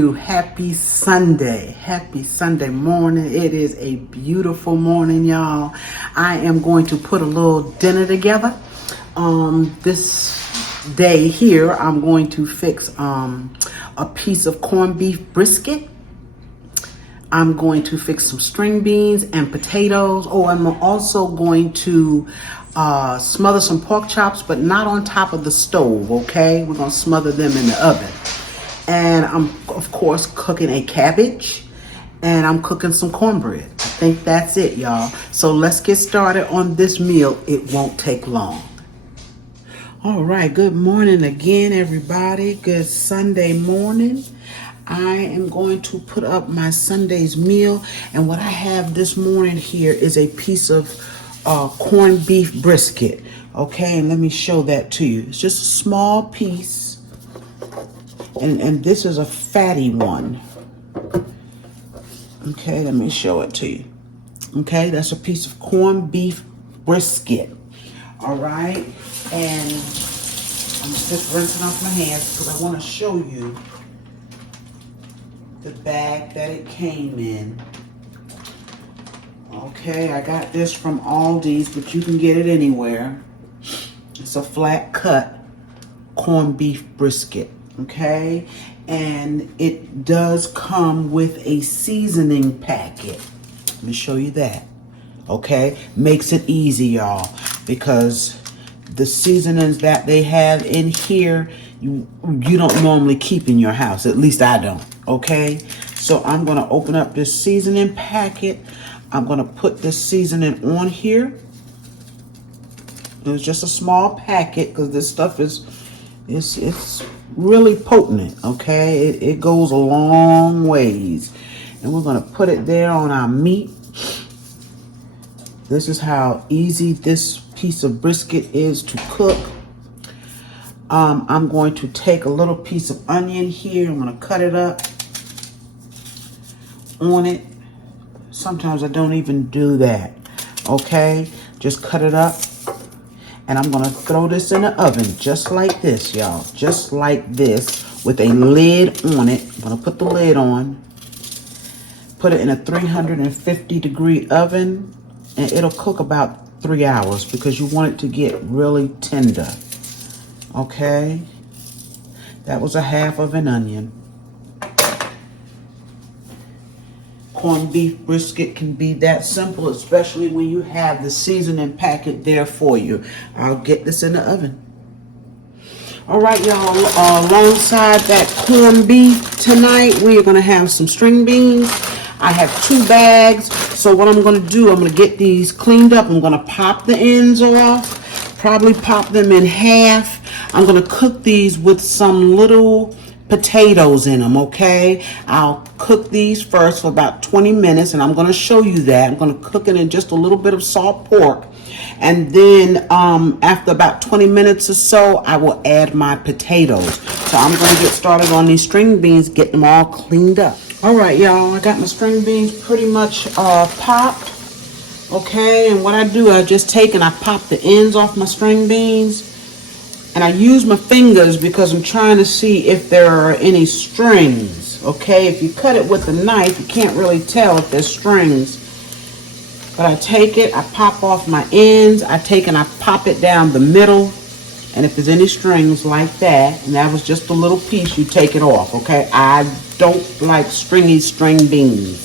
you? Happy Sunday. Happy Sunday morning. It is a beautiful morning, y'all. I am going to put a little dinner together. This day here, I'm going to fix a piece of corned beef brisket. I'm going to fix some string beans and potatoes. Oh, I'm also going to smother some pork chops, but not on top of the stove, okay? We're gonna smother them in the oven. And I'm, of course, cooking a cabbage, and I'm cooking some cornbread. I think that's it, y'all. So let's get started on this meal. It won't take long. All right, good morning again, everybody. Good Sunday morning. I am going to put up my Sunday's meal, and what I have this morning here is a piece of corned beef brisket. Okay, and let me show that to you. It's just a small piece. And this is a fatty one. Okay, let me show it to you. Okay, that's a piece of corned beef brisket. All right, and I'm just rinsing off my hands because I want to show you the bag that it came in. Okay, I got this from Aldi's, but you can get it anywhere. It's a flat cut corned beef brisket. Okay, and it does come with a seasoning packet. Let me show you that. Okay, makes it easy, y'all, because the seasonings that they have in here, you don't normally keep in your house. At least I don't. Okay, so I'm gonna open up this seasoning packet. I'm gonna put this seasoning on here. It's just a small packet because this stuff is it's really potent. Okay, it goes a long ways, and we're gonna put it there on our meat. This is how easy this piece of brisket is to cook. I'm going to take a little piece of onion here. I'm gonna cut it up on it. Sometimes I don't even do that. Okay, just cut it up. And I'm gonna throw this in the oven just like this, y'all. Just like this with a lid on it. I'm gonna put the lid on. Put it in a 350-degree oven. And it'll cook about 3 hours because you want it to get really tender. Okay? That was a half of an onion. Corned beef brisket can be that simple, especially when you have the seasoning packet there for you. I'll get this in the oven. All right, y'all, alongside that corned beef tonight, we are gonna have some string beans. I have 2 bags, so what I'm gonna do, I'm gonna get these cleaned up. I'm gonna pop the ends off, probably pop them in half. I'm gonna cook these with some little potatoes in them, okay? I'll cook these first for about 20 minutes, and I'm going to show you that. I'm going to cook it in just a little bit of salt pork, and then after about 20 minutes or so, I will add my potatoes. So I'm going to get started on these string beans, get them all cleaned up. All right, y'all, I got my string beans pretty much popped, okay? And what I do, I just take and I pop the ends off my string beans. And I use my fingers because I'm trying to see if there are any strings, okay? If you cut it with a knife, you can't really tell if there's strings. But I take it, I pop off my ends, I take and I pop it down the middle. And if there's any strings like that, and that was just a little piece, you take it off, okay? I don't like stringy string beans.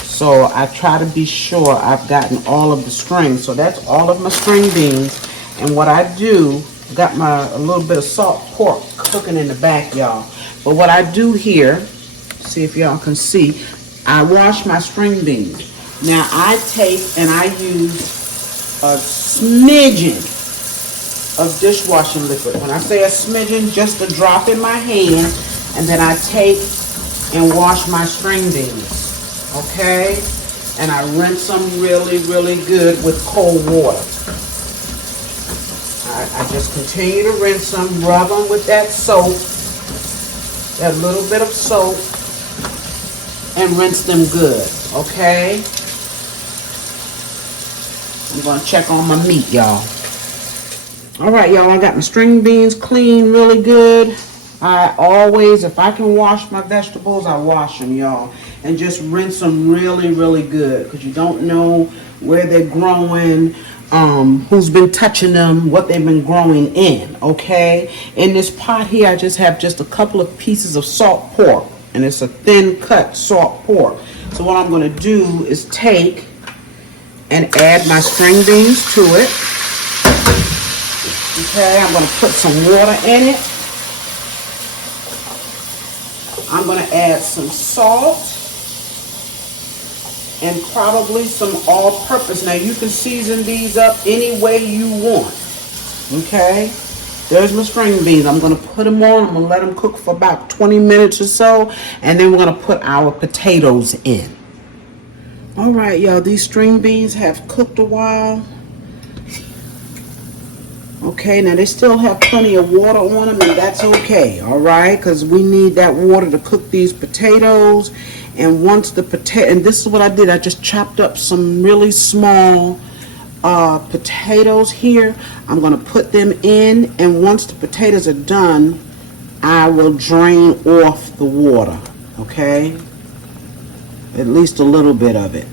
So I try to be sure I've gotten all of the strings. So that's all of my string beans. And what I do, got a little bit of salt pork cooking in the back, y'all. But what I do here, see if y'all can see, I wash my string beans. Now I take and I use a smidgen of dishwashing liquid. When I say a smidgen, just a drop in my hand, and then I take and wash my string beans, okay? And I rinse them really, really good with cold water. I just continue to rinse them, rub them with that soap, that little bit of soap, and rinse them good, okay? I'm going to check on my meat, y'all. All right, y'all, I got my string beans clean really good. I always, if I can wash my vegetables, I wash them, y'all. And just rinse them really, really good. Because you don't know where they're growing, who's been touching them, what they've been growing in, okay? In this pot here, I just have just a couple of pieces of salt pork. And it's a thin cut salt pork. So what I'm going to do is take and add my string beans to it. Okay, I'm going to put some water in it. I'm going to add some salt and probably some all-purpose. Now you can season these up any way you want. Okay, there's my string beans. I'm going to put them on. I'm going to let them cook for about 20 minutes or so, and then we're going to put our potatoes in. All right, y'all, these string beans have cooked a while. Okay, now they still have plenty of water on them, and that's okay, all right? Because we need that water to cook these potatoes. And once the and this is what I did. I just chopped up some really small potatoes here. I'm going to put them in, and once the potatoes are done, I will drain off the water, okay? At least a little bit of it.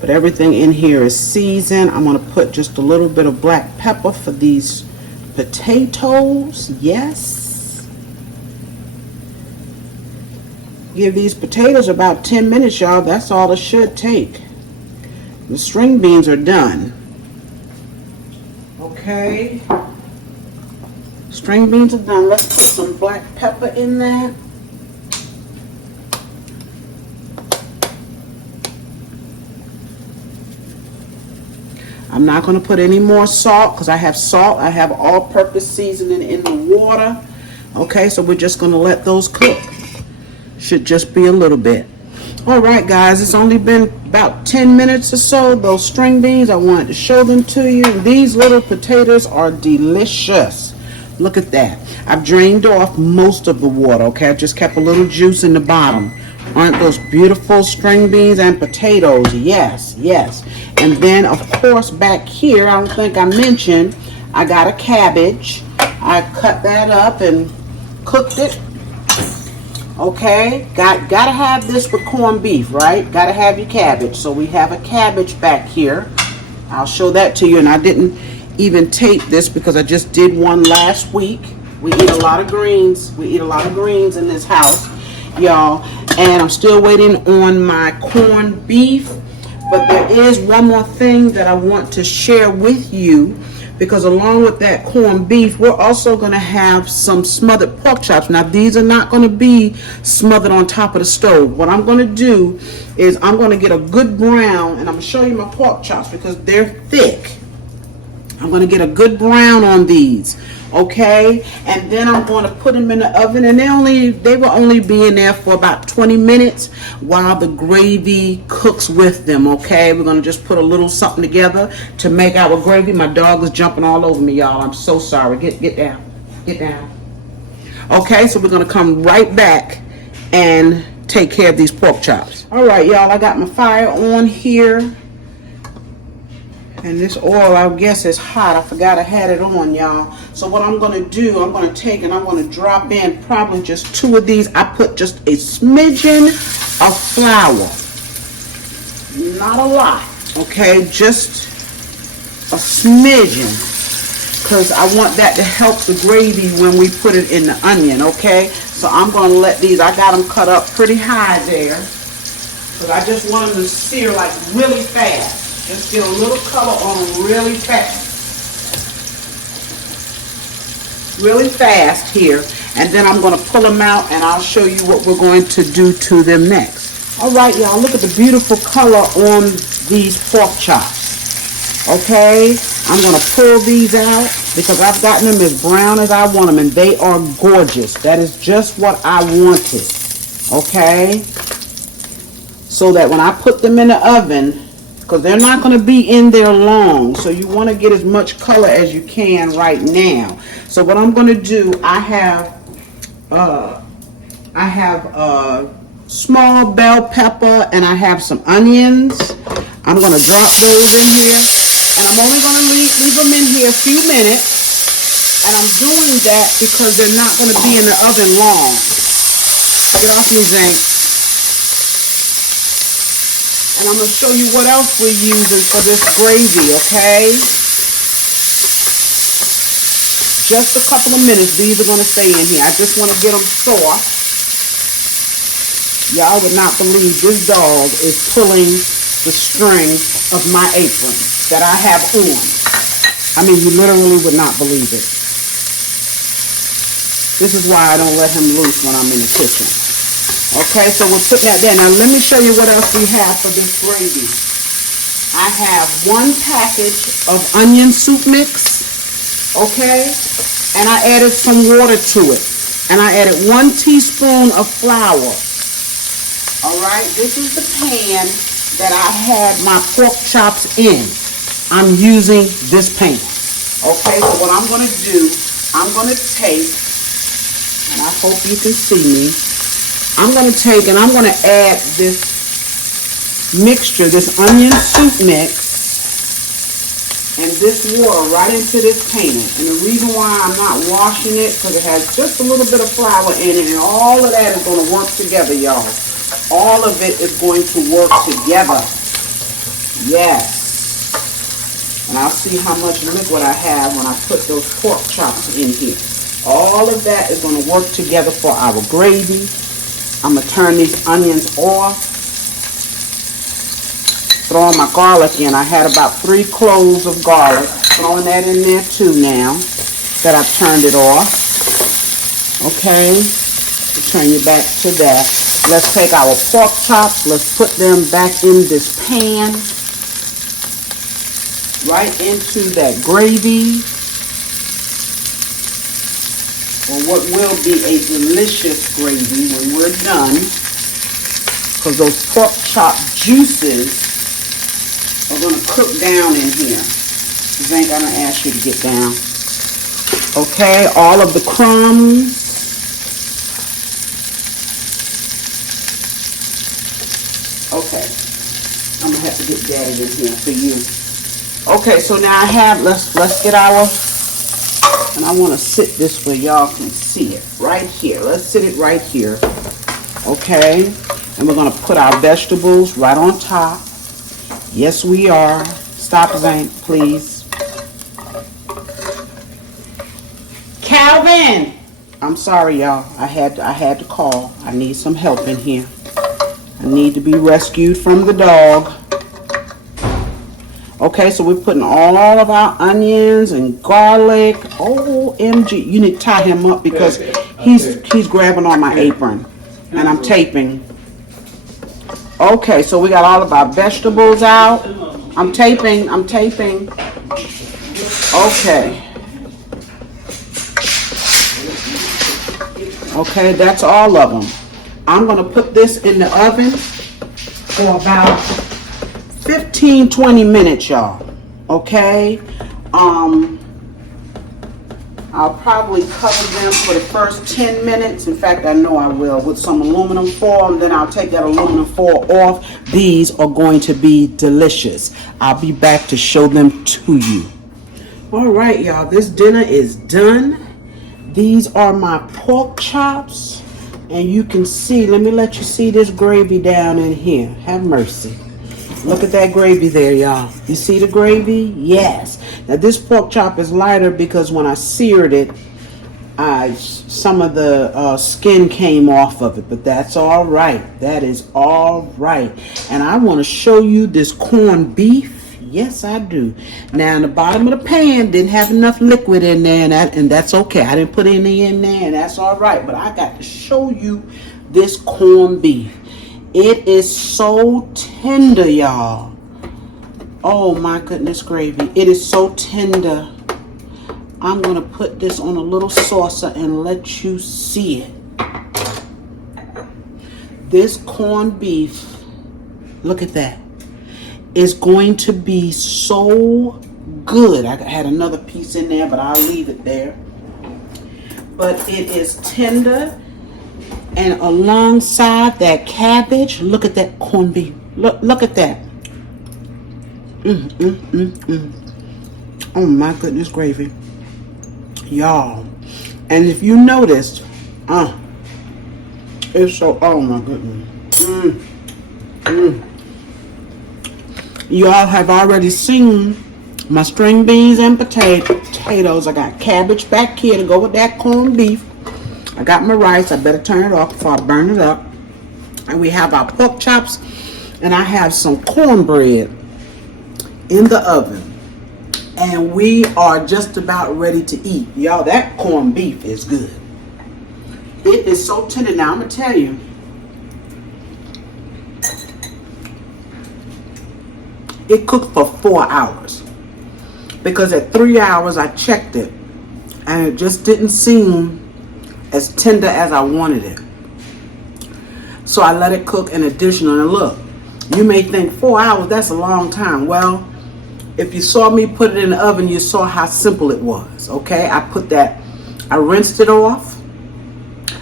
But everything in here is seasoned. I'm going to put just a little bit of black pepper for these potatoes. Yes. Give these potatoes about 10 minutes, y'all. That's all it should take. The string beans are done. Okay. String beans are done. Let's put some black pepper in there. I'm not going to put any more salt because I have salt. I have all-purpose seasoning in the water. Okay, so we're just going to let those cook. Should just be a little bit. All right, guys, it's only been about 10 minutes or so. Those string beans, I wanted to show them to you. These little potatoes are delicious. Look at that. I've drained off most of the water, okay? I just kept a little juice in the bottom. Aren't those beautiful string beans and potatoes? Yes, yes. And then, of course, back here, I don't think I mentioned, I got a cabbage. I cut that up and cooked it. Okay, gotta have this with corned beef, right? Gotta have your cabbage. So we have a cabbage back here. I'll show that to you. And I didn't even tape this because I just did one last week. We eat a lot of greens. We eat a lot of greens in this house, y'all. And I'm still waiting on my corned beef. But there is one more thing that I want to share with you, because along with that corned beef, we're also going to have some smothered pork chops. Now, these are not going to be smothered on top of the stove. What I'm going to do is I'm going to get a good brown, and I'm going to show you my pork chops because they're thick. I'm going to get a good brown on these, okay? And then I'm going to put them in the oven, and they will only be in there for about 20 minutes while the gravy cooks with them, okay? We're going to just put a little something together to make our gravy. My dog is jumping all over me, y'all. I'm so sorry. Get down. Get down. Okay, so we're going to come right back and take care of these pork chops. All right, y'all, I got my fire on here. And this oil, I guess, is hot. I forgot I had it on, y'all. So what I'm going to do, I'm going to take and I'm going to drop in probably just 2 of these. I put just a smidgen of flour. Not a lot, okay? Just a smidgen. Because I want that to help the gravy when we put it in the onion, okay? So I'm going to let these, I got them cut up pretty high there. Because I just want them to sear like really fast. Just get a little color on them really fast. Really fast here. And then I'm going to pull them out and I'll show you what we're going to do to them next. All right, y'all, look at the beautiful color on these pork chops. Okay, I'm going to pull these out because I've gotten them as brown as I want them, and they are gorgeous. That is just what I wanted. Okay, so that when I put them in the oven, because they're not going to be in there long, so you want to get as much color as you can right now. So what I'm going to do, I have small bell pepper and I have some onions. I'm going to drop those in here, and I'm only going to leave them in here a few minutes. And I'm doing that because they're not going to be in the oven long. Get off me, Zink. And I'm going to show you what else we're using for this gravy, okay? Just a couple of minutes. These are going to stay in here. I just want to get them soft. Y'all would not believe this dog is pulling the string of my apron that I have on. I mean, you literally would not believe it. This is why I don't let him loose when I'm in the kitchen. Okay, so we'll put that there. Now, let me show you what else we have for this gravy. I have 1 package of onion soup mix, okay? And I added some water to it. And I added 1 teaspoon of flour. All right, this is the pan that I had my pork chops in. I'm using this pan. Okay, so what I'm going to do, I'm going to take, and I hope you can see me, I'm going to take and I'm going to add this mixture, this onion soup mix, and this water right into this pan. And the reason why I'm not washing it, because it has just a little bit of flour in it, and all of that is going to work together, y'all. All of it is going to work together. Yes. And I'll see how much liquid I have when I put those pork chops in here. All of that is going to work together for our gravy. I'm going to turn these onions off. Throw my garlic in. I had about 3 cloves of garlic. Throwing that in there too now that I've turned it off. Okay. Turn you back to that. Let's take our pork chops. Let's put them back in this pan. Right into that gravy. Or what will be a delicious gravy when we're done. Because those pork chop juices are going to cook down in here. Zink, I'm going to ask you to get down. Okay, all of the crumbs. Okay, I'm going to have to get Daddy in here for you. Okay, so now I have, let's get our, and I want to sit this where y'all can see it. Right here. Let's sit it right here. Okay, and we're going to put our vegetables right on top. Yes, we are. Stop, Zink, please. Calvin! I'm sorry, y'all. I had to call. I need some help in here. I need to be rescued from the dog. Okay, so we're putting all of our onions and garlic. OMG. You need to tie him up because he's grabbing on my apron. And I'm taping. Okay, so we got all of our vegetables out. I'm taping. Okay. Okay, that's all of them. I'm going to put this in the oven for about 15-20 minutes, y'all. Okay? I'll probably cover them for the first 10 minutes. In fact, I know I will, with some aluminum foil, and then I'll take that aluminum foil off. These are going to be delicious. I'll be back to show them to you. All right, y'all, this dinner is done. These are my pork chops, and you can see, let me let you see this gravy down in here. Have mercy. Look at that gravy there, y'all. You see the gravy? Yes. Now this pork chop is lighter because when I seared it, some of the skin came off of it, but that's all right. That is all right. And I want to show you this corned beef. Yes, I do. Now in the bottom of the pan didn't have enough liquid in there, and that's okay. I didn't put any in there, and that's all right. But I got to show you this corned beef. It is so tender, y'all. Oh my goodness gravy. It is so tender. I'm going to put this on a little saucer and let you see it. This corned beef, look at that, is going to be so good. I had another piece in there, but I'll leave it there. But it is tender. And alongside that cabbage, look at that corned beef. Look at that. Oh my goodness gravy. y'all. And if you noticed, it's so, oh my goodness. Y'all have already seen my string beans and potatoes. I got cabbage back here to go with that corned beef. I got my rice. I better turn it off before I burn it up. And we have our pork chops. And I have some cornbread in the oven. And we are just about ready to eat. Y'all, that corned beef is good. It is so tender. Now, I'm going to tell you. It cooked for 4 hours. Because at 3 hours, I checked it. And it just didn't seem as tender as I wanted it. So I let it cook an additional. And look, you may think 4 hours, that's a long time. Well, if you saw me put it in the oven, you saw how simple it was. Okay, I rinsed it off.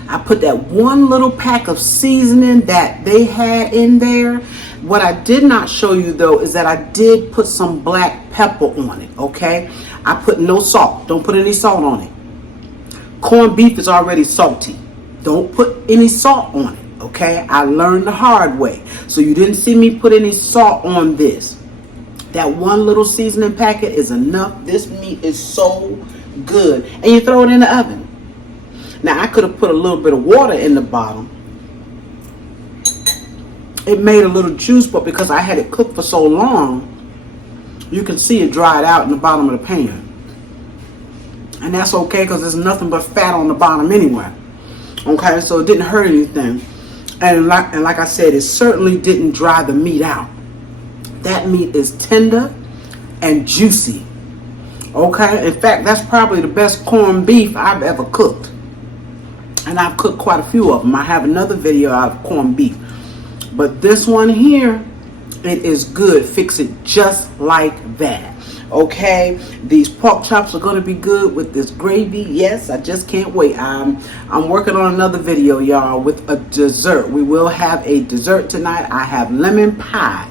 I put that one little pack of seasoning that they had in there. What I did not show you though is that I did put some black pepper on it. Okay, I put no salt. Don't put any salt on it. Corned beef is already salty. Don't put any salt on it. Okay, I learned the hard way. So you didn't see me put any salt on this. That one little seasoning packet is enough. This meat is so good. And you throw it in the oven. Now I could have put a little bit of water in the bottom. It made a little juice, but because I had it cooked for so long, you can see it dried out in the bottom of the pan. And that's okay because there's nothing but fat on the bottom anyway. Okay, so it didn't hurt anything. And like I said, it certainly didn't dry the meat out. That meat is tender and juicy. Okay, in fact, that's probably the best corned beef I've ever cooked. And I've cooked quite a few of them. I have another video of corned beef. But this one here, it is good. Fix it just like that. Okay, these pork chops are going to be good with this gravy. Yes, I just can't wait. I'm working on another video, y'all, with a dessert. We will have a dessert tonight. I have lemon pie.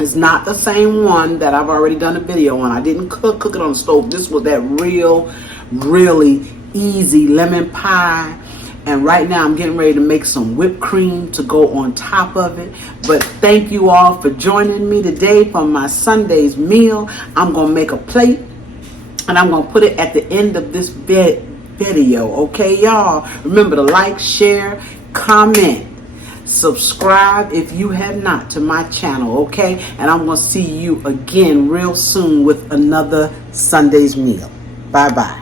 It's not the same one that I've already done a video on. I didn't cook it on the stove. This was that really easy lemon pie. And right now I'm getting ready to make some whipped cream to go on top of it. But thank you all for joining me today for my Sunday's meal. I'm going to make a plate and I'm going to put it at the end of this video. Okay, y'all? Remember to like, share, comment, subscribe if you have not to my channel. Okay? And I'm going to see you again real soon with another Sunday's meal. Bye-bye.